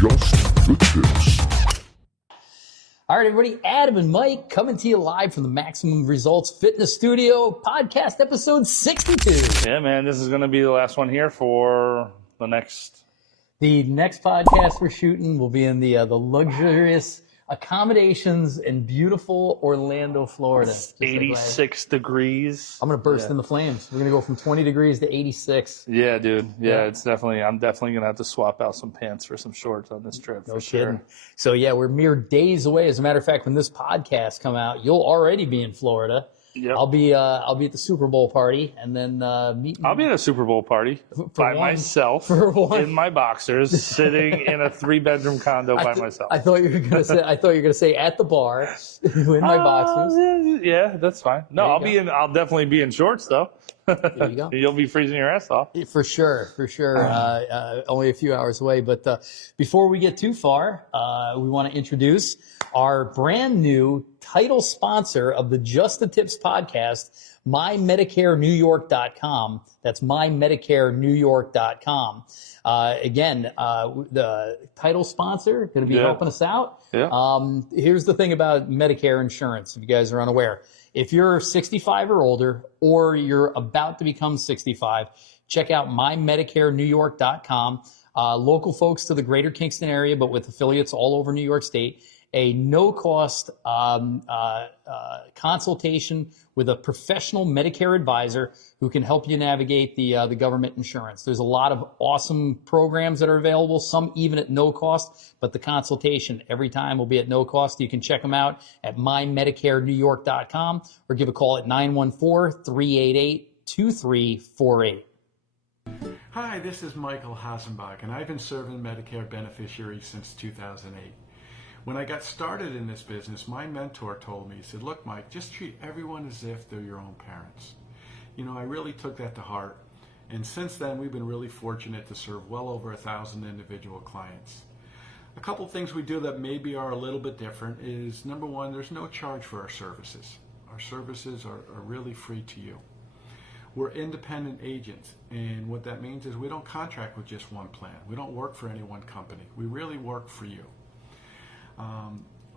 Just the tips. All right, everybody, Adam and Mike coming to you live from the Maximum Results Fitness Studio, podcast episode 62. Yeah, man, this is going to be the last one here for the next. The next podcast we're shooting will be in the luxurious accommodations in beautiful Orlando, Florida. 86 degrees. I'm going to burst into flames. We're going to go from 20 degrees to 86. Yeah, dude. Yeah, it's definitely, I'm definitely going to have to swap out some pants for some shorts on this trip, for sure. Kidding. So, yeah, we're mere days away. As a matter of fact, when this podcast come out, you'll already be in Florida. Yep. I'll be at the Super Bowl party and then meeting. I'll be at a Super Bowl party by myself in my boxers, sitting in a 3-bedroom condo by myself. I thought you were gonna say at the bar in my boxers. Yeah, that's fine. No, I'll definitely be in shorts though. There you go. You'll be freezing your ass off. For sure. Only a few hours away. But before we get too far, we want to introduce our brand new title sponsor of the Just the Tips podcast, MyMedicareNewYork.com. That's MyMedicareNewYork.com. Again, the title sponsor going to be helping us out. Yeah. Here's the thing about Medicare insurance, if you guys are unaware. If you're 65 or older, or you're about to become 65, check out MyMedicareNewYork.com. Local folks to the greater Kingston area, but with affiliates all over New York State. A no-cost consultation with a professional Medicare advisor who can help you navigate the government insurance. There's a lot of awesome programs that are available, some even at no cost, but the consultation every time will be at no cost. You can check them out at MyMedicareNewYork.com or give a call at 914-388-2348. Hi, this is Michael Hasenbalg, and I've been serving Medicare beneficiaries since 2008. When I got started in this business, my mentor told me, he said, look, Mike, just treat everyone as if they're your own parents. You know, I really took that to heart. And since then, we've been really fortunate to serve well over 1,000 individual clients. A couple things we do that maybe are a little bit different is, number one, there's no charge for our services. Our services are really free to you. We're independent agents, and what that means is we don't contract with just one plan. We don't work for any one company. We really work for you.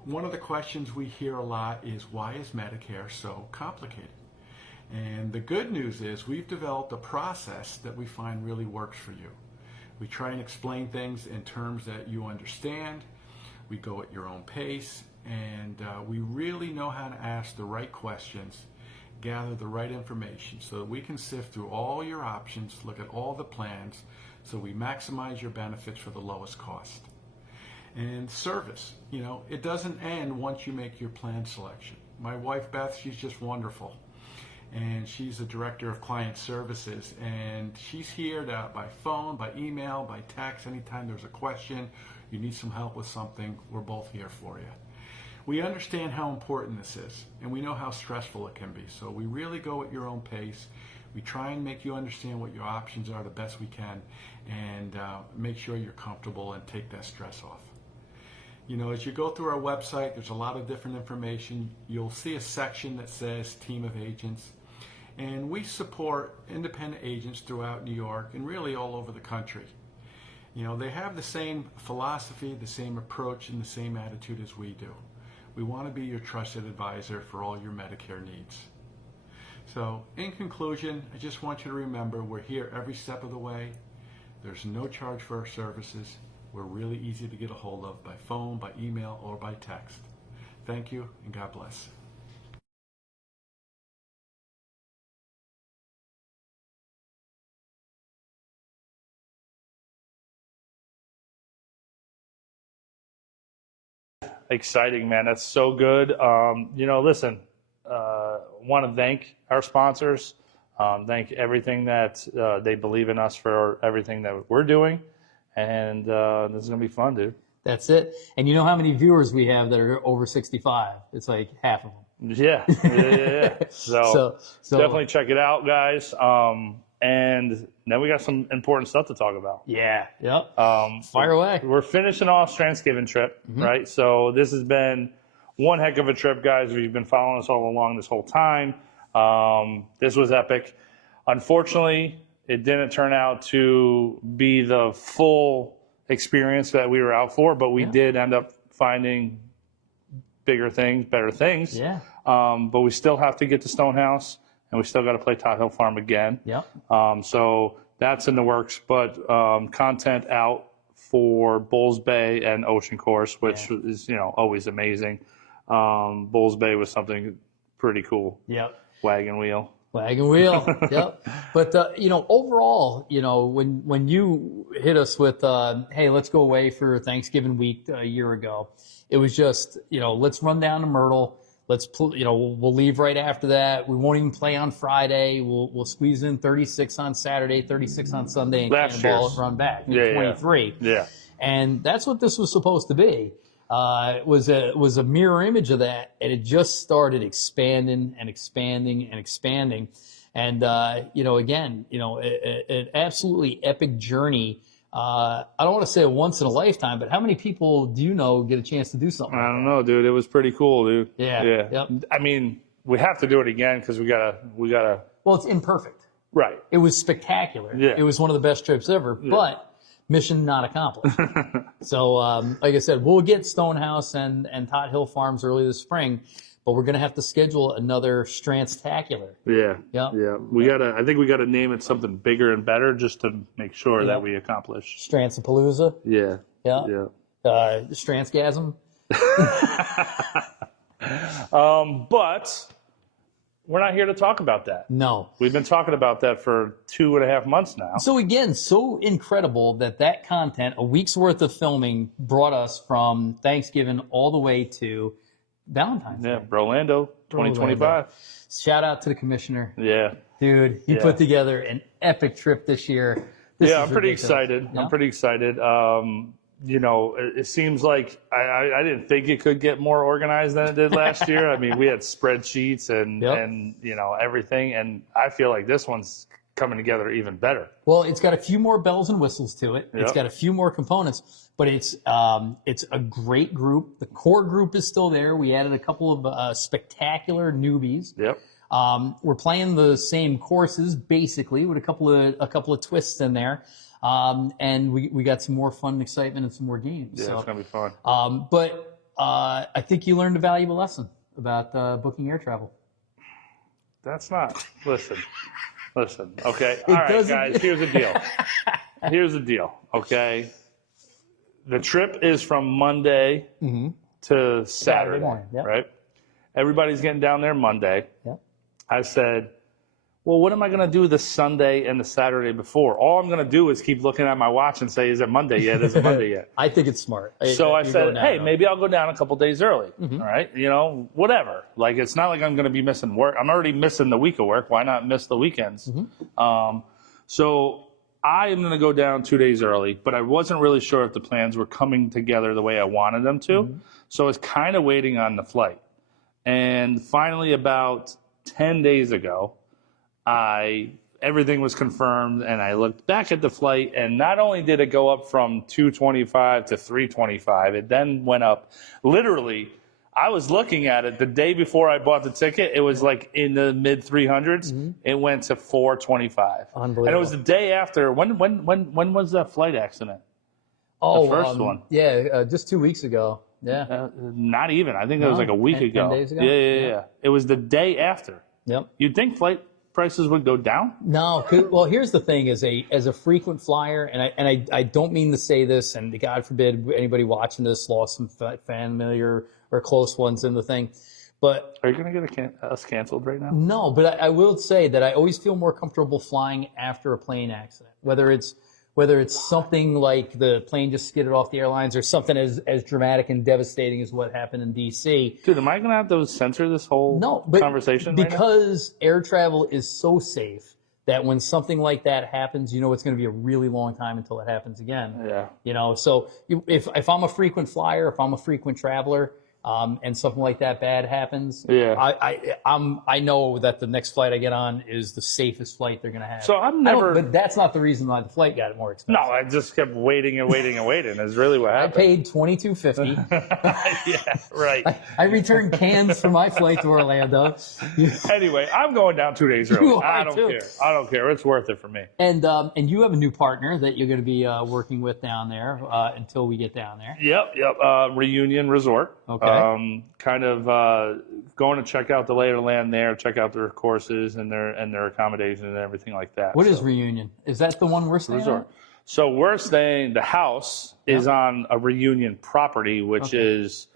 One of the questions we hear a lot is, why is Medicare so complicated? And the good news is we've developed a process that we find really works for you. We try and explain things in terms that you understand. We go at your own pace, and we really know how to ask the right questions, gather the right information so that we can sift through all your options, look at all the plans, so we maximize your benefits for the lowest cost. And service, you know, it doesn't end once you make your plan selection. My wife Beth, she's just wonderful, and she's the director of client services, and she's here by phone, by email, by text. Anytime there's a question, you need some help with something, we're both here for you. We understand how important this is, and we know how stressful it can be, so we really go at your own pace. We try and make you understand what your options are the best we can, and make sure you're comfortable and take that stress off. You know, as you go through our website, there's a lot of different information. You'll see a section that says Team of Agents. And we support independent agents throughout New York and really all over the country. You know, they have the same philosophy, the same approach, and the same attitude as we do. We want to be your trusted advisor for all your Medicare needs. So, in conclusion, I just want you to remember we're here every step of the way. There's no charge for our services. We're really easy to get a hold of by phone, by email, or by text. Thank you, and God bless. Exciting, man. That's so good. You know, listen, want to thank our sponsors. Thank everything that they believe in us for everything that we're doing. And this is going to be fun, dude. That's it. And you know how many viewers we have that are over 65? It's like half of them. Yeah. So definitely check it out, guys. And then we got some important stuff to talk about. Yeah. Yep. Fire away. We're finishing off Thanksgiving trip, right? So this has been one heck of a trip, guys. If you've been following us all along this whole time, this was epic. Unfortunately, it didn't turn out to be the full experience that we were out for, but we did end up finding bigger things, better things. Yeah. But we still have to get to Stonehouse, and we still got to play Tot Hill Farm again. Yep. So that's in the works, but content out for Bulls Bay and Ocean Course, which is, always amazing. Bulls Bay was something pretty cool. Yep. Wagon wheel. Yep. But overall, when you hit us with, hey, let's go away for Thanksgiving week a year ago, it was just, let's run down to Myrtle. We'll leave right after that. We won't even play on Friday. We'll squeeze in 36 on Saturday, 36 on Sunday, and cannonball it, run back. 23. Yeah. And that's what this was supposed to be. It was a mirror image of that, and it just started expanding and expanding and expanding. And again, an absolutely epic journey. I don't want to say once in a lifetime, but how many people do you know get a chance to do something? I don't know, dude. It was pretty cool, dude. Yeah. Yep. I mean, we have to do it again because we gotta. Well, it's imperfect. Right. It was spectacular. Yeah. It was one of the best trips ever, but mission not accomplished. So, like I said, we'll get Stonehouse and Tot Hill Farms early this spring, but we're going to have to schedule another Strandstacular. Yeah. Yeah. I think we gotta name it something bigger and better just to make sure that we accomplish. Strandsapalooza. Yeah. Yeah. Strandsgasm. But we're not here to talk about that. No. We've been talking about that for 2.5 months now. So again, so incredible that content, a week's worth of filming, brought us from Thanksgiving all the way to Valentine's Day. Yeah, BROLANDO 2025. Shout out to the commissioner. Yeah. Dude, he put together an epic trip this year. I'm pretty excited. Yeah? I'm pretty excited. It seems like I didn't think it could get more organized than it did last year. I mean, we had spreadsheets and everything, and I feel like this one's coming together even better. Well, it's got a few more bells and whistles to it. It's got a few more components, but it's a great group. The core group is still there. We added a couple of spectacular newbies. Yep. We're playing the same courses basically with a couple of twists in there. And we got some more fun and excitement and some more games. Yeah, so, it's going to be fun. But I think you learned a valuable lesson about booking air travel. That's not. Listen. Okay. All right, guys, here's the deal. Okay. The trip is from Monday to Saturday morning, right? Everybody's getting down there Monday. Yep. I said, well, what am I going to do the Sunday and the Saturday before? All I'm going to do is keep looking at my watch and say, is it Monday yet? Is it Monday yet? I think it's smart. So I said, hey, maybe I'll go down a couple days early. All right. Whatever. Like, it's not like I'm going to be missing work. I'm already missing the week of work. Why not miss the weekends? So I am going to go down 2 days early, but I wasn't really sure if the plans were coming together the way I wanted them to. So I was kind of waiting on the flight. And finally, about 10 days ago, everything was confirmed, and I looked back at the flight, and not only did it go up from 225 to 325, it then went up. Literally, I was looking at it the day before I bought the ticket. It was like in the mid 300s. It went to 425. Unbelievable. And it was the day after. When was that flight accident? Oh, the first one. Yeah, just 2 weeks ago. Yeah. Not even. I think it was like a week 10 ago. 10 days ago? Yeah. It was the day after. Yep. You'd think flight prices would go down? No. Well, here's the thing: as a frequent flyer, and I don't mean to say this, and God forbid anybody watching this lost some family or close ones in the thing, but are you going to get us canceled right now? No, but I will say that I always feel more comfortable flying after a plane accident, whether it's something like the plane just skidded off the airlines or something as dramatic and devastating as what happened in D.C. Dude, am I going to have to censor this whole conversation because air travel is so safe that when something like that happens, it's going to be a really long time until it happens again. Yeah. So if I'm a frequent flyer, if I'm a frequent traveler, and something like that bad happens, Yeah. I know that the next flight I get on is the safest flight they're going to have. So I'm never. But that's not the reason why the flight got more expensive. No, I just kept waiting and waiting and waiting. Is really what I happened. paid $22.50. Yeah, right. I returned cans for my flight to Orlando. Anyway, I'm going down 2 days early. You are I don't too. care. I don't care. It's worth it for me. And you have a new partner that you're going to be working with down there until we get down there. Yep. Reunion Resort. Okay. Kind of going to check out the lay of the land there, check out their courses and their accommodation and everything like that. What is Reunion? Is that the one we're staying Resort? at? So we're staying. The house is on a Reunion property, which is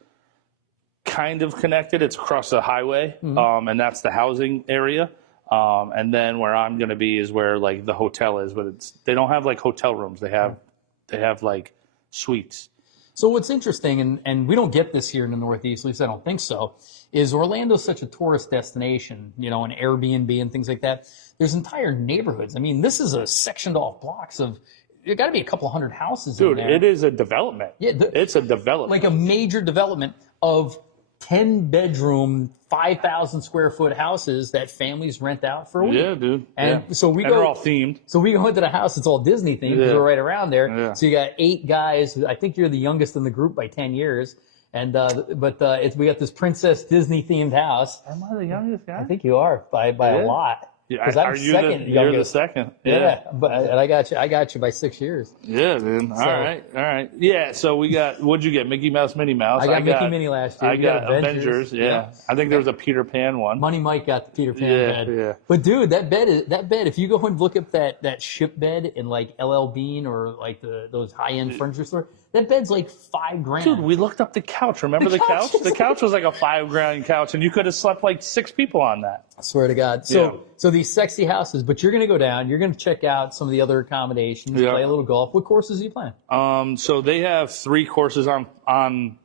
kind of connected. It's across the highway, and that's the housing area. And then where I'm going to be is where like the hotel is, but they don't have like hotel rooms. They have like suites. So what's interesting, and we don't get this here in the Northeast, at least I don't think so, is Orlando's such a tourist destination, and Airbnb and things like that. There's entire neighborhoods. I mean, this is a sectioned off blocks of, there got to be a couple hundred houses in Dude, there. it is a development. Yeah, it's a development. like a major development of 10-bedroom, 5,000 square foot houses that families rent out for a week. Yeah, dude. And yeah. so they're all themed. So we go into the house. It's all Disney themed because we're right around there. Yeah. So you got 8 guys. I think you're the youngest in the group by 10 years. And we got this princess Disney themed house. Am I the youngest guy? I think you are by a lot. Yeah, Because I'm are you second the, you're the youngest. second. Yeah, and I got you by 6 years. Yeah, dude. All right. Yeah, so we got, what'd you get? Mickey Mouse, Minnie Mouse. I got Mickey Minnie last year. I You got Avengers. Yeah. I think there was a Peter Pan one. Money Mike got the Peter Pan bed. Yeah. But dude, that bed, if you go and look up that ship bed in like LL Bean or like those high-end furniture store, that bed's like $5,000. Dude, we looked up the couch. Remember the couch? The couch was like a $5,000 couch, and you could have slept like 6 people on that. I swear to God. So these sexy houses, but you're going to go down, you're going to check out some of the other accommodations, play a little golf. What courses are you playing? So they have 3 courses on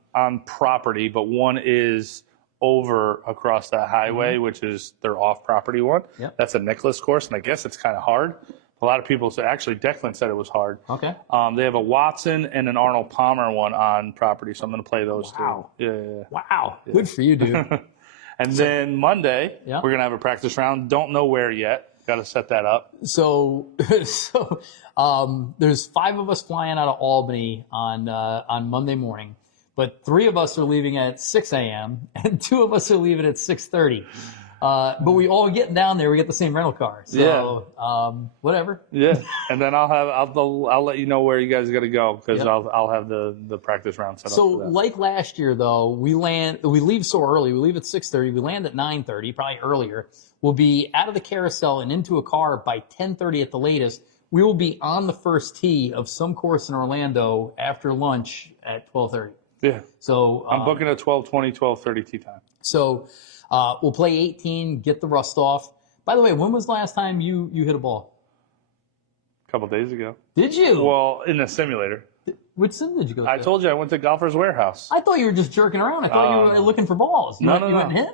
property, but one is over across that highway, which is their off-property one. Yep. That's a Nicholas course, and I guess it's kind of hard. A lot of people say, actually, Declan said it was hard. Okay. They have a Watson and an Arnold Palmer one on property, so I'm going to play those Wow. two. Yeah. Wow. Good for you, dude. And then Monday, we're going to have a practice round. Don't know where yet. Got to set that up. So there's 5 of us flying out of Albany on Monday morning, but 3 of us are leaving at 6 a.m. and 2 of us are leaving at 6:30. But we all get down there. We get the same rental car. So whatever. Yeah, and then I'll let you know where you guys got to go because I'll have the practice round set up. So for that. like last year though, we leave so early. We leave at 6:30. We land at 9:30, probably earlier. We'll be out of the carousel and into a car by 10:30 at the latest. We will be on the first tee of some course in Orlando after lunch at 12:30. Yeah. So I'm booking at 12:20, 12:30 tee time. So we'll play 18, get the rust off. By the way, when was the last time you hit a ball? A couple days ago. Did you? Well, in the simulator. Which sim did you go to? I told you I went to Golfer's Warehouse. I thought you were just jerking around. I thought you were looking for balls. You went and hit?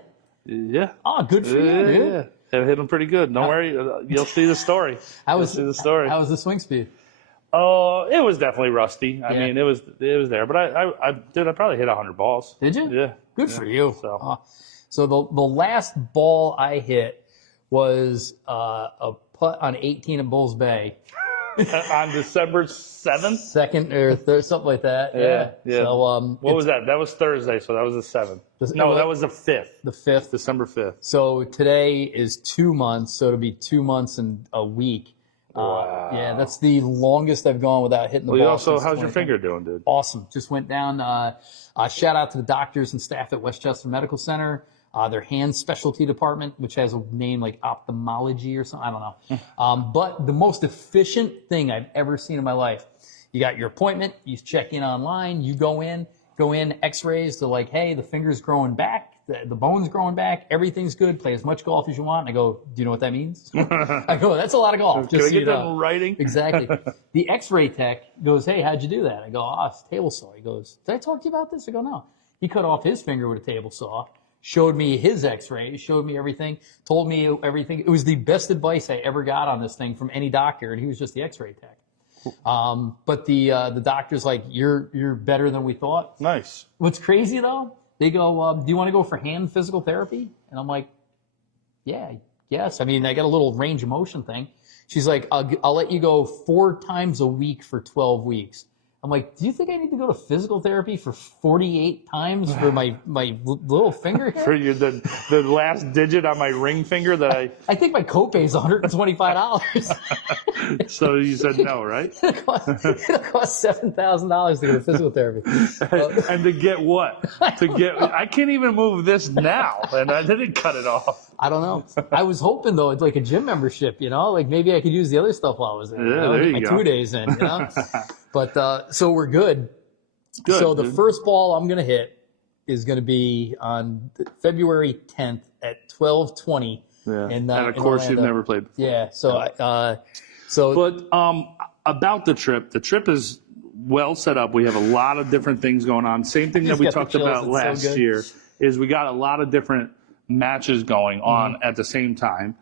Yeah. Oh, good for you, dude. Yeah. I hit them pretty good. Don't worry. You'll see the story. How was the story? How was the swing speed? Oh, it was definitely rusty. I mean, it was there, but I probably hit 100 balls. Did you? Yeah. Good for you. So the last ball I hit was a putt on 18 at Bulls Bay. On December 7th? Second or third, something like that. Yeah. So what was that? That was Thursday, so that was the 7th. No, that was the 5th. The 5th. December 5th. So today is 2 months, so it'll be 2 months and a week. Wow. Yeah, that's the longest I've gone without hitting the ball. Also, how's your finger doing, dude? Awesome. Just went down. Shout out to the doctors and staff at Westchester Medical Center. Their hand specialty department, which has a name like ophthalmology or something. I don't know. But the most efficient thing I've ever seen in my life. You got your appointment. You check in online. You go in, x-rays. They're like, hey, the finger's growing back. The bone's growing back. Everything's good. Play as much golf as you want. And I go, do you know what that means? I go, that's a lot of golf. Can I get that in writing? Exactly. The x-ray tech goes, hey, how'd you do that? I go, it's a table saw. He goes, did I talk to you about this? I go, no. He cut off his finger with a table saw. Showed me his x-rays, showed me everything, told me everything. It was the best advice I ever got on this thing from any doctor, and he was just the x-ray tech. But the doctor's like, you're better than we thought. Nice. What's crazy, though, They go, do you want to go for hand physical therapy? And I'm like, yeah, yes. I mean, I got a little range of motion thing. She's like, I'll let you go 4 times a week for 12 weeks. I'm like, do you think I need to go to physical therapy for 48 times for my little finger here? For you, the last digit on my ring finger that I think my copay is $125. So you said no, right? It'll cost $7,000 to go to physical therapy. And to get what? I can't even move this now, and I didn't cut it off. I don't know. I was hoping though, it's like a gym membership, like maybe I could use the other stuff while I was there. Yeah, there you my go. 2 days in, But so we're good. Good. So the first ball I'm going to hit is going to be on February 10th at 12:20. Yeah. And of course, you've never played before. Yeah. So But about the trip is well set up. We have a lot of different things going on. Same thing that we talked about last year is we got a lot of different matches going on at the same time,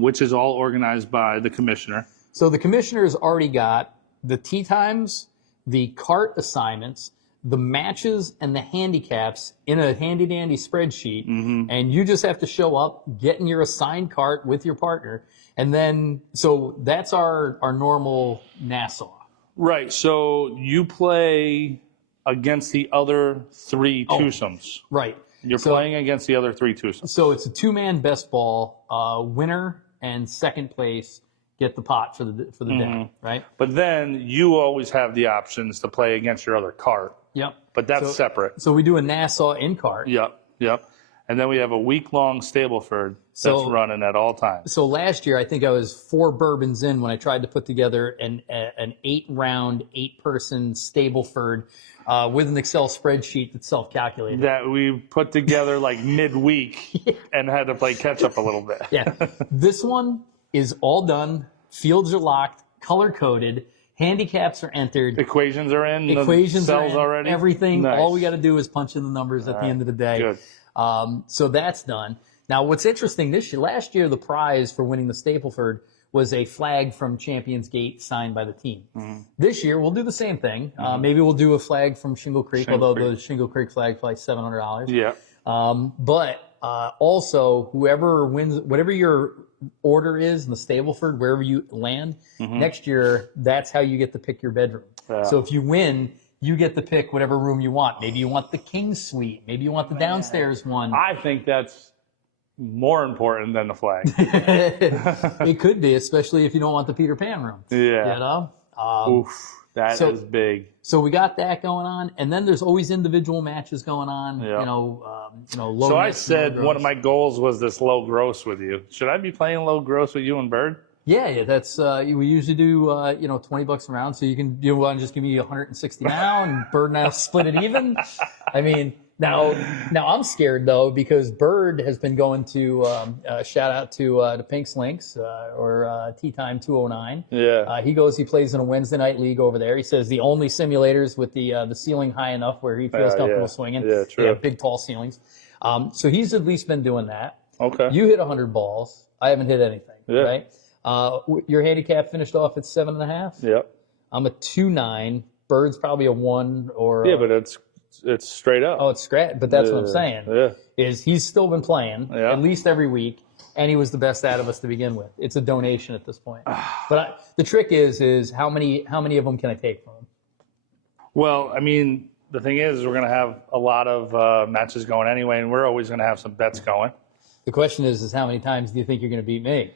which is all organized by the commissioner. So the commissioner's already got the tee times, the cart assignments, the matches, and the handicaps in a handy-dandy spreadsheet. And you just have to show up, get in your assigned cart with your partner. And then, so that's our normal Nassau. Right. So you play against the other 3 twosomes. Right. You're playing against the other 3 twosomes. So it's a 2-man best ball. Winner and second place get the pot for the day, right? But then you always have the options to play against your other cart. Yep. But that's separate. So we do a Nassau in cart. Yep. And then we have a week-long Stableford that's running at all times. So last year, I think I was 4 bourbons in when I tried to put together an 8-round, 8-person Stableford with an Excel spreadsheet that's self-calculated. That we put together like midweek and had to play catch-up a little bit. Yeah. This one is all done. Fields are locked, color-coded. Handicaps are entered. Equations are in. Equations the cells are in, already. Everything. Nice. All we got to do is punch in the numbers at the end of the day. Good. So that's done. Now, what's interesting last year, the prize for winning the Stapleford was a flag from Champions Gate signed by the team. This year, we'll do the same thing. Maybe we'll do a flag from Shingle Creek, although the Shingle Creek flag is like $700. Yeah. But also, whoever wins, whatever your order is in the Stableford, wherever you land, next year, that's how you get to pick your bedroom. So if you win, you get to pick whatever room you want. Maybe you want the king suite. Maybe you want the downstairs one. I think that's more important than the flag. It could be, especially if you don't want the Peter Pan room. Yeah. Oof. That is big. So we got that going on, and then there's always individual matches going on. Yeah. Low. So I said one of my goals was this low gross with you. Should I be playing low gross with you and Bird? Yeah. That's we usually do $20 a round. So you want to just give me 160 now, and Bird and I'll split it even. I mean, now I'm scared though because Bird has been going to shout out to Pink's Links or Tea Time 209. Yeah. He plays in a Wednesday night league over there. He says the only simulators with the ceiling high enough where he feels comfortable swinging. Yeah, true. They have big tall ceilings. So he's at least been doing that. Okay. You hit 100 balls. I haven't hit anything. Yeah. Right. Your handicap finished off at 7.5. Yep. I'm a 2.9. Bird's probably a 1 or. Yeah, but it's straight up. Oh, it's scratch. But that's what I'm saying. Yeah. Is he's still been playing at least every week, and he was the best out of us to begin with. It's a donation at this point. But the trick is how many of them can I take from him? Well, I mean, the thing is, we're going to have a lot of matches going anyway, and we're always going to have some bets going. The question is how many times do you think you're going to beat me?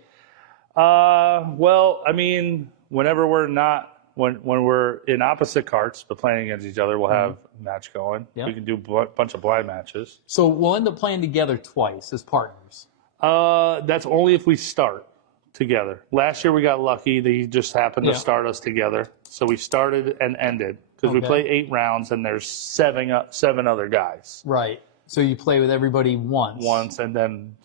Well, I mean, whenever we're not. When we're in opposite carts but playing against each other, we'll have a match going. Yep. We can do a bunch of blind matches. So we'll end up playing together twice as partners. That's only if we start together. Last year we got lucky. They just happened to start us together. So we started and ended because we play 8 rounds and there's 7 other guys. Right. So you play with everybody once. Once, and then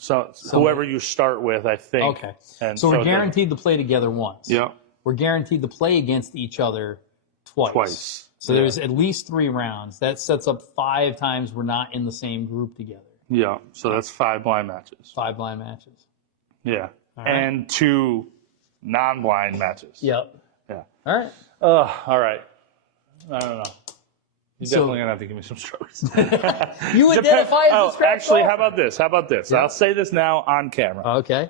whoever you start with, I think. Okay. And so we're guaranteed to play together once. Yeah. We're guaranteed to play against each other twice. So there's at least 3 rounds. That sets up 5 times we're not in the same group together. Yeah. So that's 5 blind matches. 5 blind matches. Yeah. Right. And 2 non-blind matches. Yep. Yeah. All right. All right. I don't know. You're definitely gonna have to give me some strokes. You identify as a scratch actually, golfer? how about this? Yeah. I'll say this now on camera. Okay.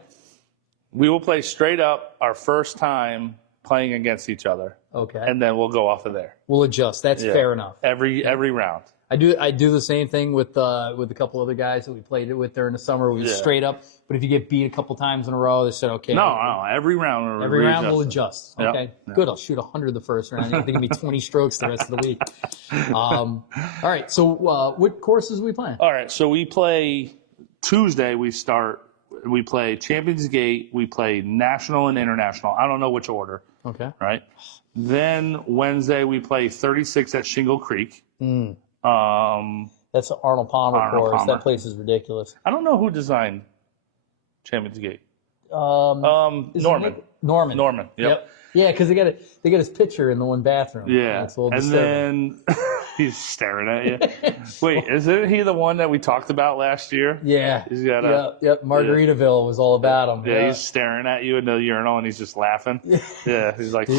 We will play straight up our first time playing against each other. Okay. And then we'll go off of there. We'll adjust. That's fair enough. Every round. I do the same thing with a couple other guys that we played it with during the summer. We straight up. But if you get beat a couple times in a row, they said, okay. No, every round. Every round we'll adjust. Okay, Yep. good. I'll shoot 100 the first round. I think it'll be 20 strokes the rest of the week. All right. So what courses are we playing? All right. So we play Tuesday. We play Champions Gate. We play National and International. I don't know which order. Okay. Right. Then Wednesday we play 36 at Shingle Creek. That's the Arnold Palmer course. That place is ridiculous. I don't know who designed Champions Gate. Norman. Yep. Yeah, because they got his picture in the one bathroom. Yeah. That's a little and disturbing. then he's staring at you. Wait, isn't he the one that we talked about last year? Yeah. He's got Yep. Margaritaville was all about him. Yeah, he's staring at you in the urinal and he's just laughing. Yeah, he's like,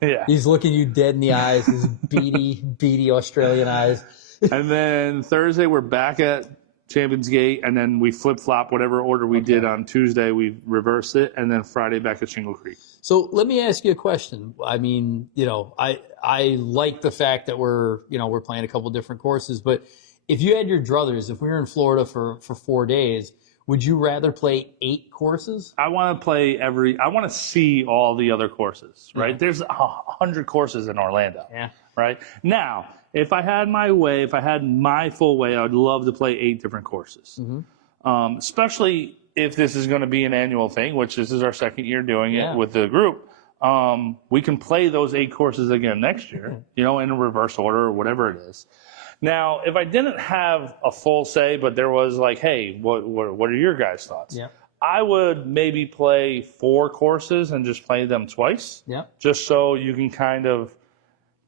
yeah. He's looking you dead in the eyes, his beady Australian eyes. And then Thursday we're back at Champions Gate, and then we flip-flop whatever order we did on Tuesday. We reverse it, and then Friday back at Shingle Creek. So let me ask you a question. I mean, I like the fact that we're playing a couple different courses, but if you had your druthers, if we were in Florida for 4 days, would you rather play 8 courses? I want to play I want to see all the other courses, right? There's 100 courses in Orlando. Yeah. Right? Now, if I had my way, if I had my full way, I would love to play 8 different courses. Especially if this is going to be an annual thing, which this is our second year doing it with the group. We can play those 8 courses again next year, in a reverse order or whatever it is. Now, if I didn't have a full say, but there was like, hey, what are your guys' thoughts? Yeah. I would maybe play 4 courses and just play them twice. Yeah. Just so you can kind of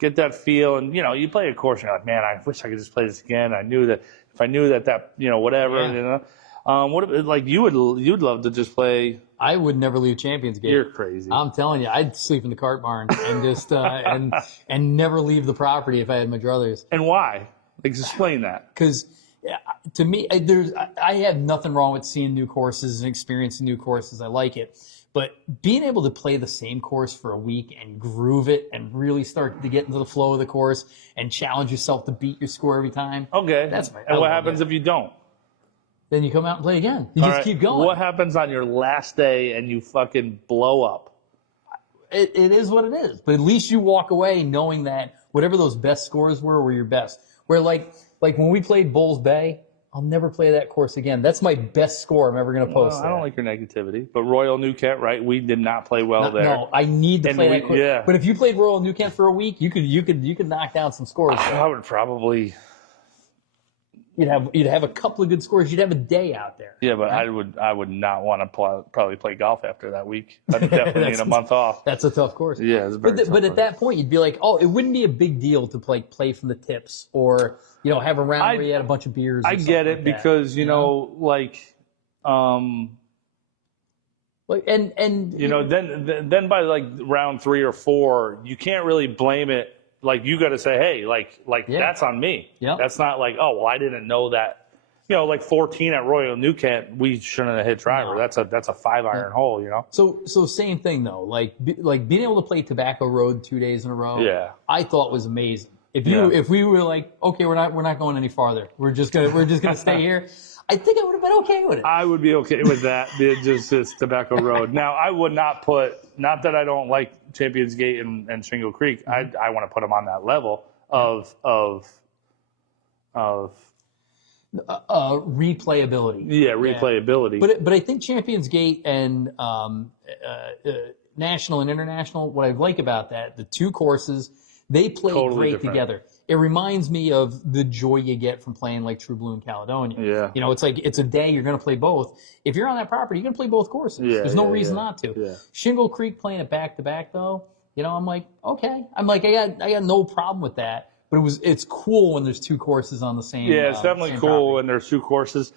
get that feel. And, you play a course and you're like, man, I wish I could just play this again. I knew that if I knew that, whatever, what you'd love to just play. I would never leave Champions Gate. You're crazy. I'm telling you, I'd sleep in the cart barn and just, and never leave the property if I had my druthers. And why? Explain that. Because to me, I have nothing wrong with seeing new courses and experiencing new courses. I like it. But being able to play the same course for a week and groove it and really start to get into the flow of the course and challenge yourself to beat your score every time. Okay. And what happens if you don't? Then you come out and play again. You just keep going. What happens on your last day and you fucking blow up? It is what it is. But at least you walk away knowing that whatever those best scores were your best. Where like when we played Bulls Bay, I'll never play that course again. That's my best score I'm ever going to post. I don't like your negativity. But Royal New Kent, right? We did not play well there. No, I need to play that course. Yeah. But if you played Royal New Kent for a week, you could knock down some scores. I would probably. You'd have a couple of good scores. You'd have a day out there. Yeah, but right? I would not want to probably play golf after that week. I'd definitely need a month off. That's a tough course. Yeah, it's very tough. But at that point, you'd be like, oh, it wouldn't be a big deal to play from the tips or have a round where you had a bunch of beers. I get it because then by like round 3 or 4, you can't really blame it. Like you got to say, hey, that's on me. Yeah. That's not like, oh, well, I didn't know that. Like 14 at Royal New Kent, we shouldn't have hit driver. No. That's a 5-iron hole. So same thing though. Like being able to play Tobacco Road 2 days in a row. Yeah. I thought was amazing. If we were like, okay, we're not going any farther. We're just gonna stay here. I think I would have been okay with it. I would be okay with that. just Tobacco Road. Now I would not not that I don't like Champions Gate and Shingle Creek. I want to put them on that level of replayability. Yeah, replayability. Yeah. But I think Champions Gate and National and International, what I like about that, the 2 courses, they play totally great together. It reminds me of the joy you get from playing like True Blue in Caledonia. Yeah. It's like it's a day you're going to play both. If you're on that property, you're going to play both courses. Yeah, there's no reason not to. Yeah. Shingle Creek playing it back to back though, I'm like, okay. I'm like, I got no problem with that. But it's cool when there's 2 courses on the same. Yeah, it's definitely cool property. when there's 2 courses.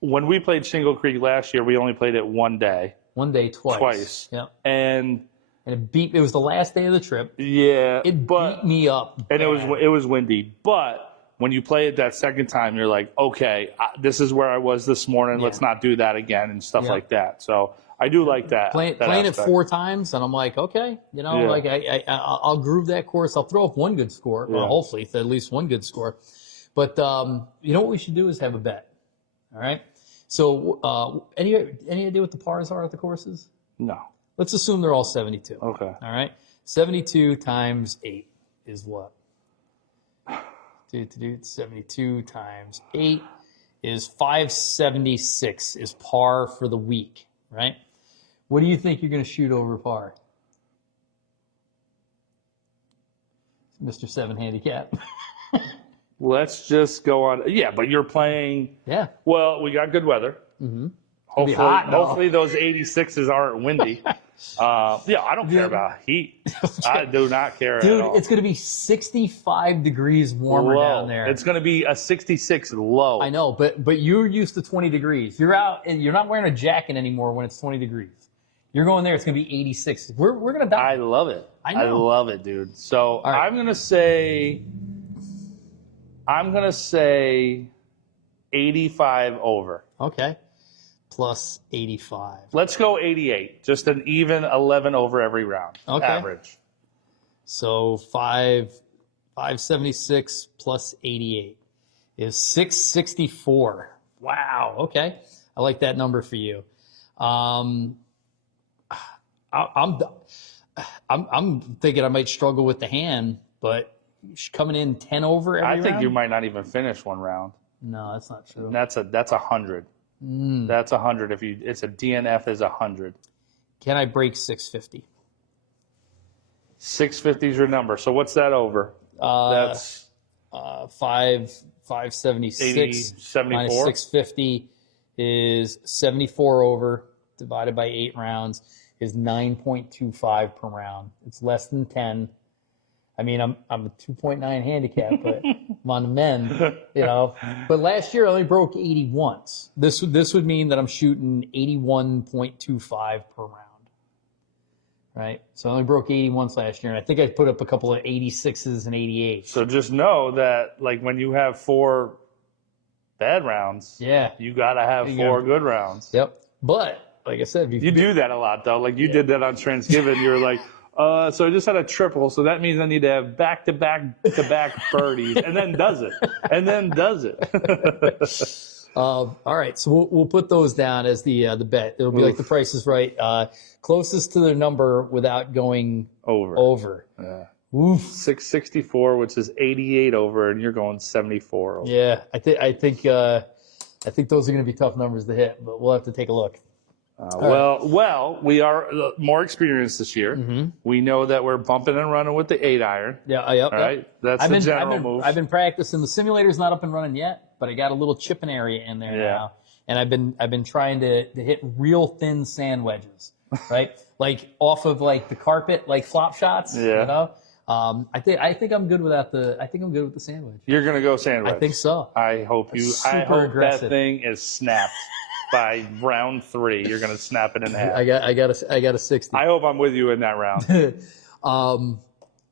When we played Shingle Creek last year, we only played it one day. One day, twice. Yeah. And and it was the last day of the trip. Yeah, It beat me up. and bad. it was windy. But when you play it that second time, you're like, okay, this is where I was this morning. Yeah. Let's not do that again and stuff Yeah. like that. So I do like that. Playing it aspect. 4 times, and I'm like, okay, you know, Yeah. like I'll groove that course. I'll throw up one good score, or Yeah. hopefully at least one good score. But you know what we should do is have a bet. All right. So any idea what the pars are at the courses? No. Let's assume they're all 72. Okay. All right. 72 times 8 is what? 72 times 8 is 576 is par for the week, right? What do you think you're going to shoot over par? Mr. 7 handicap. Let's just go on. Yeah, but you're playing. Yeah. Well, we got good weather. Mm-hmm. Hopefully, hot, though. hopefully those 86s aren't windy. Yeah, I don't care about heat. I do not care Dude, at all. it's going to be 65 degrees warmer Low. down there. It's going to be a 66 low. I know, but you're used to 20 degrees. You're out and you're not wearing a jacket anymore when it's 20 degrees. You're going there, it's going to be 86. We're going to die. I love it. I know. love it, dude. So right. I'm gonna say 85 over. Okay. Plus 85. Let's go 88. Just an even 11 over every round. Okay. Average. So 576 plus 88 is 664. Wow. Okay. I like that number for you. I'm thinking I might struggle with the hand, but coming in 10 over every round? I think you might not even finish one round. No, that's not true. That's 100. That's 100. It's a DNF is 100. Can I break 650? 650 is your number. So what's that over? That's 576 80, 74? minus 650 is 74 over divided by 8 rounds is 9.25 per round. It's less than 10. I mean, I'm a 2.9 handicap, but I'm on the mend, you know. But last year I only broke 80 once. This would mean that I'm shooting 81.25 per round, right? So I only broke 80 once last year, and I think I put up a couple of 86s and 88s. So just know that, like, when you have 4 bad rounds, Yeah. you got to have 4 good rounds. Yep. But like I said, You do that a lot, though. Like, you did that on Thanksgiving. You're like, so I just had a triple, so that means I need to have back-to-back birdies, and then does it. All right, so we'll put those down as the bet. It'll be like The Price is Right, closest to the number without going over. Yeah. Oof. 664, which is 88 over, and you're going 74 over. Yeah, I think those are going to be tough numbers to hit, but we'll have to take a look. Well, we are more experienced this year. Mm-hmm. We know that we're bumping and running with the 8-iron. Yeah, All right, that's the general move. I've been practicing. The simulator's not up and running yet, but I got a little chipping area in there now, and I've been trying to hit real thin sand wedges, right? Like off of like the carpet, like flop shots. Yeah. You know? I think I'm good without the. I think I'm good with the sand wedge. You're gonna go sandwich. I think so. I hope aggressive. that thing is snapped by round 3. You're gonna snap it in half. I got a 60. I hope I'm with you in that round. All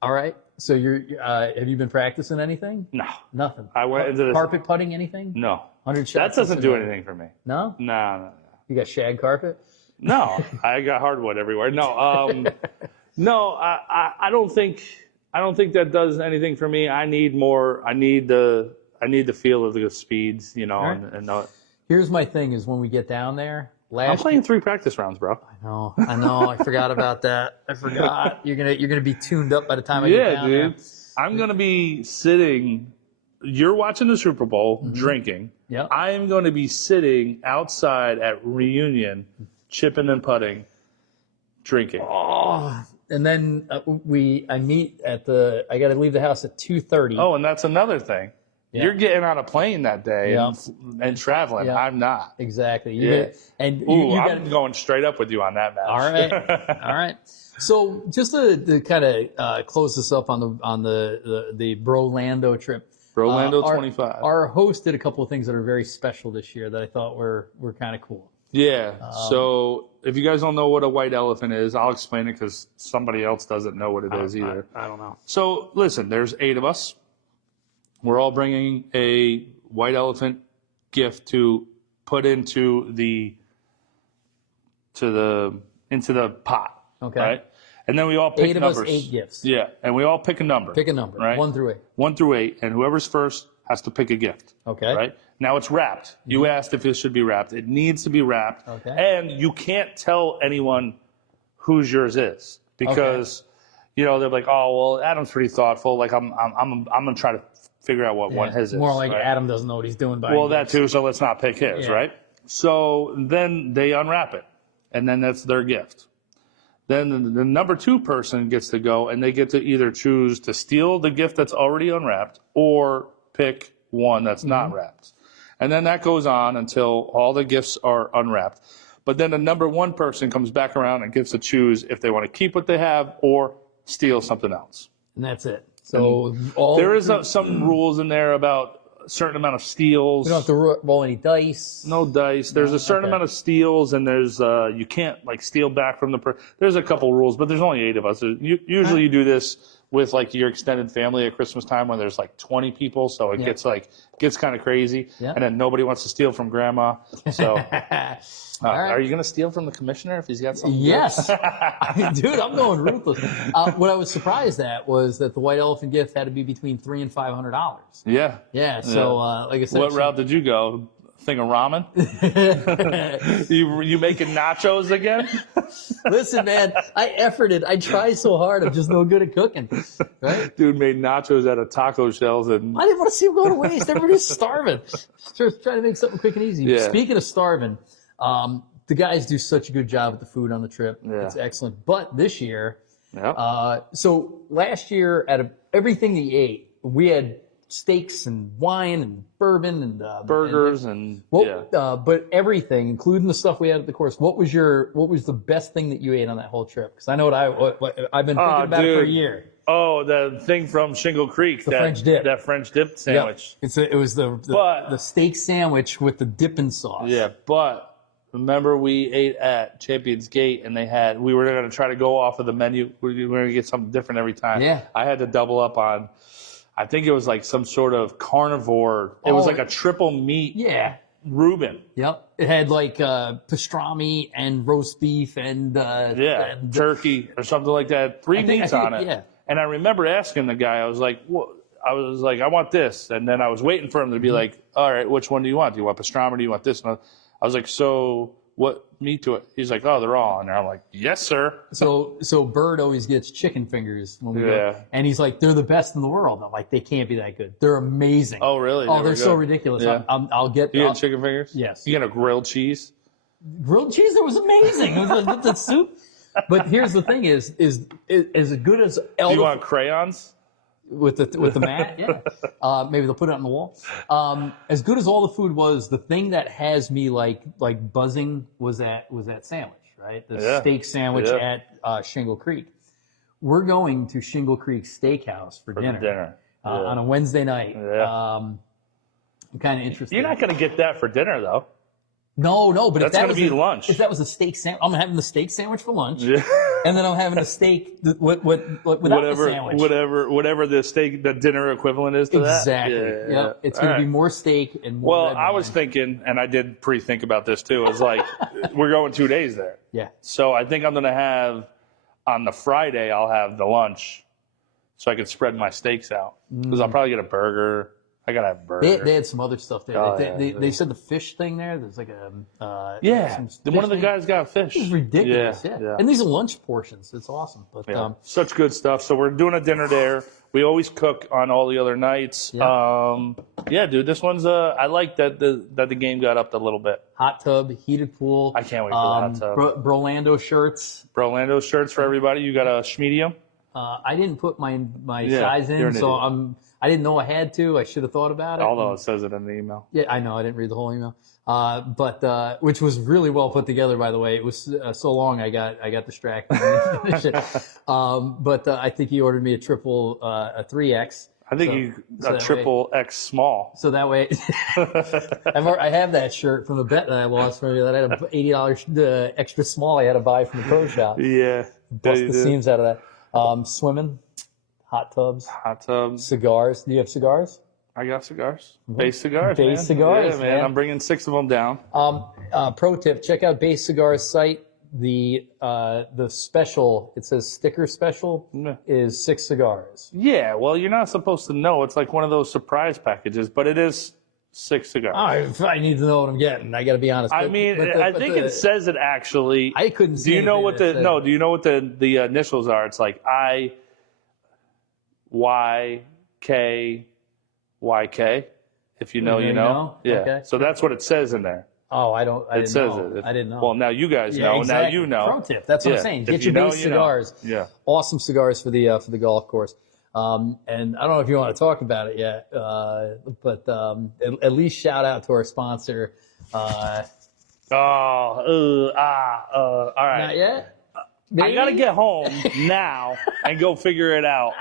right. So have you been practicing anything? No, Nothing. I went into this. Carpet putting anything? No, 100 shots. that doesn't do anything for me. No? No. You got shag carpet? No, I got hardwood everywhere. No, no, I don't think that does anything for me. I need more. I need the feel of the speeds, you know. Right. And Here's my thing: is when we get down there. I'm playing 3 practice rounds, bro. I know. I forgot about that. I forgot. You're gonna be tuned up by the time I get down dude. there. I'm gonna be sitting. You're watching the Super Bowl, drinking. Yep. I am going to be sitting outside at Reunion, chipping and putting, drinking. Oh, and then I meet at I got to leave the house at 2:30. Oh, and that's another thing. Yeah. You're getting on a plane that day and traveling. Yeah. I'm not. Exactly. I'm going straight up with you on that match. All right. All right. So just to kind of close this up on the BROLANDO trip. BROLANDO 25. Our host did a couple of things that are very special this year that I thought were kind of cool. Yeah. So if you guys don't know what a white elephant is, I'll explain it because somebody else doesn't know what it is either. I don't know. So listen, there's 8 of us. We're all bringing a white elephant gift to put into the pot. Okay. Right? And then we all pick 8 of numbers. us, 8 gifts. Yeah, and we all pick a number. Pick a number, right? 1 through 8. 1 through 8, and whoever's first has to pick a gift. Okay. Right? Now it's wrapped. You asked if it should be wrapped. It needs to be wrapped. Okay. And you can't tell anyone whose yours is because they're like, oh well, Adam's pretty thoughtful. Like I'm gonna try to figure out what one his is. More like right? Adam doesn't know what he's doing. Well, that too. So let's not pick his, Yeah. right? So then they unwrap it, and then that's their gift. Then the number 2 person gets to go, and they get to either choose to steal the gift that's already unwrapped or pick one that's not wrapped. And then that goes on until all the gifts are unwrapped. But then the number 1 person comes back around and gets to choose if they want to keep what they have or steal something else. And that's it. So There is some rules in there about a certain amount of steals. we don't have to roll any dice. No dice. There's a certain amount of steals, and there's you can't like steal back from the person. There's a couple rules, but there's only 8 of us. Usually you do this with like your extended family at Christmas time when there's like 20 people, so it gets kind of crazy, and then nobody wants to steal from grandma. So right. Are you going to steal from the commissioner if he's got something? Yes. Dude, I'm going ruthless. What I was surprised at was that the white elephant gift had to be between $300 and $500. Yeah. Yeah. So, like I said, What route did you go? Thing of ramen? you making nachos again? Listen, man, I efforted. I tried so hard. I'm just no good at cooking. Right? Dude made nachos out of taco shells and I didn't want to see them go to waste. Everybody's starving. Just trying to make something quick and easy. Yeah. Speaking of starving, the guys do such a good job with the food on the trip. Yeah. It's excellent. But this year, Yep. so last year, out of everything they ate, we had steaks and wine and bourbon and burgers but everything, including the stuff we had at the course. What was the best thing that you ate on that whole trip? Because I know what I've been thinking about it for a year. Oh, the thing from Shingle Creek, that French dip. that French dip sandwich. Yep. It was the steak sandwich with the dipping sauce. Yeah, but remember we ate at Champions Gate and we were going to try to go off of the menu. We were going to get something different every time. Yeah. I had to double up on. I think it was like some sort of carnivore. It was like a triple meat. Yeah. Reuben. Yep. It had like pastrami and roast beef and turkey or something like that. 3 meats on it. Yeah. And I remember asking the guy, I was like, I want this. And then I was waiting for him to be like, all right, which one do you want? Do you want pastrami or do you want this? And I was like, so what meat to it? He's like, oh, they're all on there. I'm like, yes, sir. So Bird always gets chicken fingers when we go. And he's like, they're the best in the world. I'm like, they can't be that good. They're amazing. Oh, really? Oh, they're so ridiculous. Yeah. I'll get You get chicken fingers? Yes. You get a grilled cheese? Grilled cheese, it was amazing. It was with the soup. But here's the thing is as good as Do you want crayons? with the mat, yeah. Maybe they'll put it on the wall. As good as all the food was, the thing that has me like buzzing was that sandwich, right? The steak sandwich at Shingle Creek. We're going to Shingle Creek Steakhouse for dinner. On a Wednesday night. Yeah. I'm kind of interested. You're not going to get that for dinner, though. No, but That's going to be lunch. If that was a steak sandwich, I'm having the steak sandwich for lunch, Yeah. and then I'm having a steak without the sandwich. Whatever the steak, the dinner equivalent is to that. Exactly. Yeah. It's going to be more steak and more. Well, I was thinking, and I did pre-think about this too. Is like we're going 2 days there. Yeah. So I think I'm going to have on the Friday. I'll have the lunch, so I can spread my steaks out because I'll probably get a burger. I gotta have a burger. They had some other stuff there. Oh, they said the fish thing there. There's like a one of the guys got fish. It's ridiculous. Yeah. And these are lunch portions. It's awesome. But such good stuff. So we're doing a dinner there. We always cook on all the other nights. Yeah. Dude, this one's I like that the game got up a little bit. Hot tub, heated pool. I can't wait for the hot tub. BROLANDO shirts. BROLANDO shirts for everybody. You got a medium? I didn't put my size in, so I didn't know I had to. I should have thought about it. Although it says it in the email. Yeah, I know. I didn't read the whole email. But which was really well put together, by the way. It was so long I got distracted. But I think he ordered me a 3X. I think so a that triple X small. So that way, I have that shirt from a bet that I lost from you that I had an $80 extra small I had to buy from the pro shop. Yeah. Bust the seams out of that. Swimming, hot tubs, cigars. Do you have cigars? I got cigars. Base cigars, Base man. cigars, yeah, man. man. I'm bringing 6 of them down. Pro tip: check out Base Cigars site. The special, it says sticker special, is 6 cigars. Yeah, well, you're not supposed to know. It's like one of those surprise packages, but it is 6 cigars. I need to know what I'm getting. I got to be honest. I think it says it actually. I couldn't see. Do you know what the Do you know what the initials are? It's like I, Y, K, Y, K. If you know, you know. Yeah. Okay. So that's what it says in there. Oh, I didn't know. It. I didn't know. Well, now you guys know. Exactly. Now you know. Pro tip. That's what I'm saying. Get your Base cigars. Yeah. Awesome cigars for the golf course. And I don't know if you want to talk about it yet, but at least shout out to our sponsor. All right. Not yet? I got to get home now and go figure it out.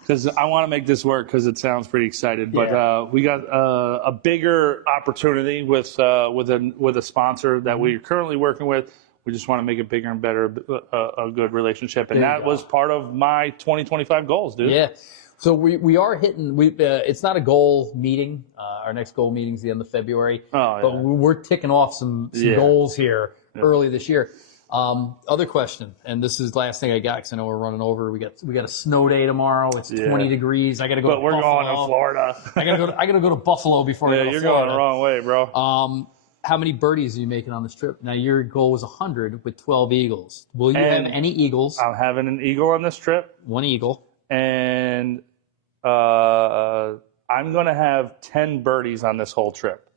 Because I want to make this work because it sounds pretty excited. But we got a bigger opportunity with a sponsor that we're currently working with. We just want to make it bigger and better, a good relationship. And that was part of my 2025 goals, dude. Yeah. So we are hitting, it's not a goal meeting. Our next goal meeting is the end of February. But we're ticking off some goals here early this year. Other question, and this is the last thing I got because I know we're running over. We got a snow day tomorrow. It's 20 degrees. I got to go. But we're Buffalo. going to Florida. I got to go to Buffalo before I go to you're Florida. going the wrong way, bro. How many birdies are you making on this trip? Now your goal was 100 with 12 eagles. Will you have any eagles? I'm having an eagle on this trip. 1 eagle. And I'm going to have 10 birdies on this whole trip.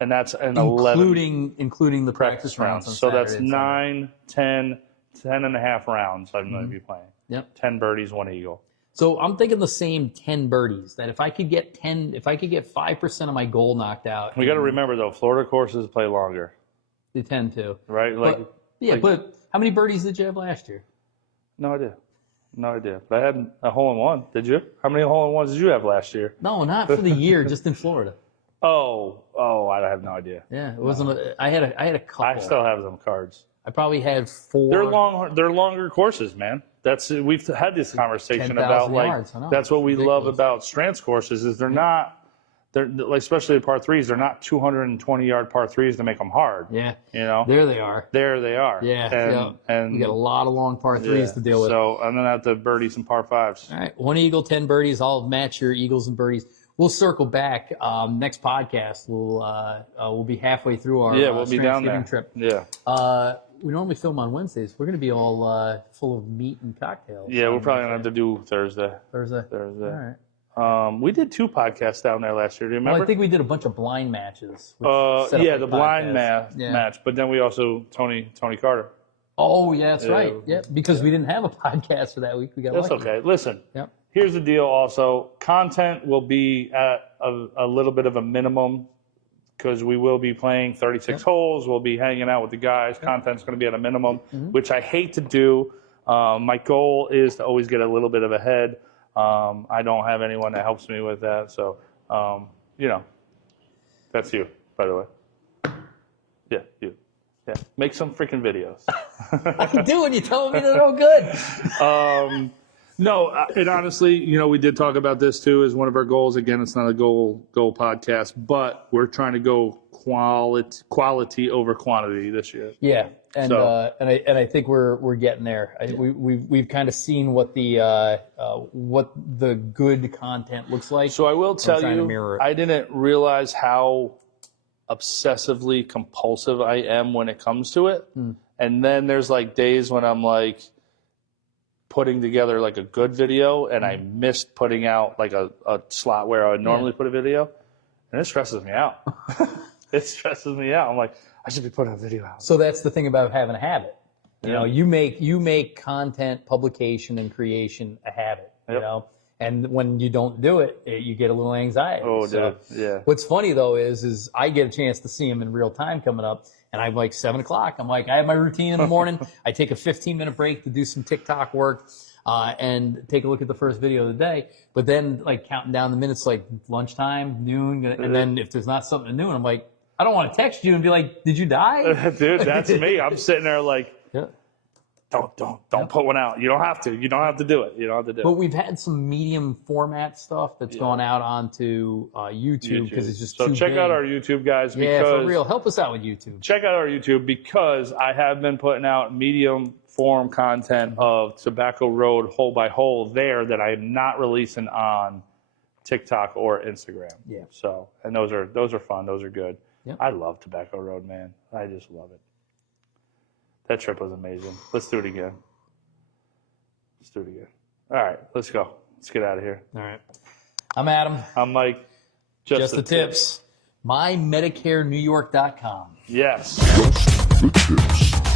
And that's an 11. Including the practice rounds. So that's 9, 10 and a half rounds I'm going to be playing. Yep. 10 birdies, 1 eagle. So I'm thinking the same 10 birdies. That if I could get 5% of my goal knocked out. We got to remember though, Florida courses play longer. They tend to. Right? But how many birdies did you have last year? No idea. But I had a hole-in-one. Did you? How many hole-in-ones did you have last year? No, not for the year, just in Florida. Oh, I have no idea. Yeah, it wasn't. I had a couple. I still have them cards. I probably had 4. They're longer courses, man. We've had this conversation about yards, that's what we love about strengths courses is they're like, especially the par 3s, they're not 220-yard par 3s to make them hard. Yeah. You know? There they are. Yeah. And we got a lot of long par 3s to deal with. So I'm going to have to birdie some par 5s. All right. 1 eagle, 10 birdies. I'll match your eagles and birdies. We'll circle back. Next podcast, we'll be halfway through our we'll be down there. trip. Yeah. We normally film on Wednesdays. We're going to be all full of meat and cocktails. Yeah, we're probably going to have to do Thursday. Thursday. All right. We did 2 podcasts down there last year. Do you remember? Well, I think we did a bunch of blind matches. The blind match. But then we also Tony Carter. Oh, yeah, that's right. Yeah, because we didn't have a podcast for that week. We got That's lucky. okay. Listen. Yep. Here's the deal also. Content will be at a little bit of a minimum because we will be playing 36 holes. We'll be hanging out with the guys. Content's going to be at a minimum, which I hate to do. My goal is to always get a little bit of a head. I don't have anyone that helps me with that. So, that's you, by the way. Yeah, you. Yeah, make some freaking videos. I can do it. You telling me they're no good. No, and honestly, we did talk about this too as one of our goals. Again, it's not a goal podcast, but we're trying to go quality over quantity this year. Yeah, and I think we're getting there. We've kind of seen what the good content looks like. So I will tell you, I didn't realize how obsessively compulsive I am when it comes to it. And then there's like days when I'm like putting together like a good video and I missed putting out like a slot where I would normally put a video, and it stresses me out. It stresses me out. I'm like, I should be putting a video out. So that's the thing about having a habit. You make content publication and creation a habit. And when you don't do it, you get a little anxiety. Oh, dude. Yeah. What's funny though is I get a chance to see them in real time coming up, and I'm like 7 o'clock. I'm like, I have my routine in the morning. I take a 15-minute break to do some TikTok work. and take a look at the first video of the day. But then like counting down the minutes, like lunchtime, noon, and then if there's not something new, and I'm like, I don't want to text you and be like, did you die? Dude, that's me. I'm sitting there like, Yeah. don't put one out. You don't have to. You don't have to do it. You don't have to do But it. we've had some medium format stuff that's gone out onto YouTube because it's just so too check big. out our YouTube, guys. Yeah, because for real. Help us out with YouTube. check out our YouTube because I have been putting out medium form content of Tobacco Road hole by hole there that I'm not releasing on TikTok or Instagram. Yeah. So, and those are fun. Those are good. Yep. I love Tobacco Road, man. I just love it. That trip was amazing. Let's do it again. All right, let's go. Let's get out of here. All right. I'm Adam. I'm Mike. Just the tips. MyMedicareNewYork.com. Yes. Just the tips.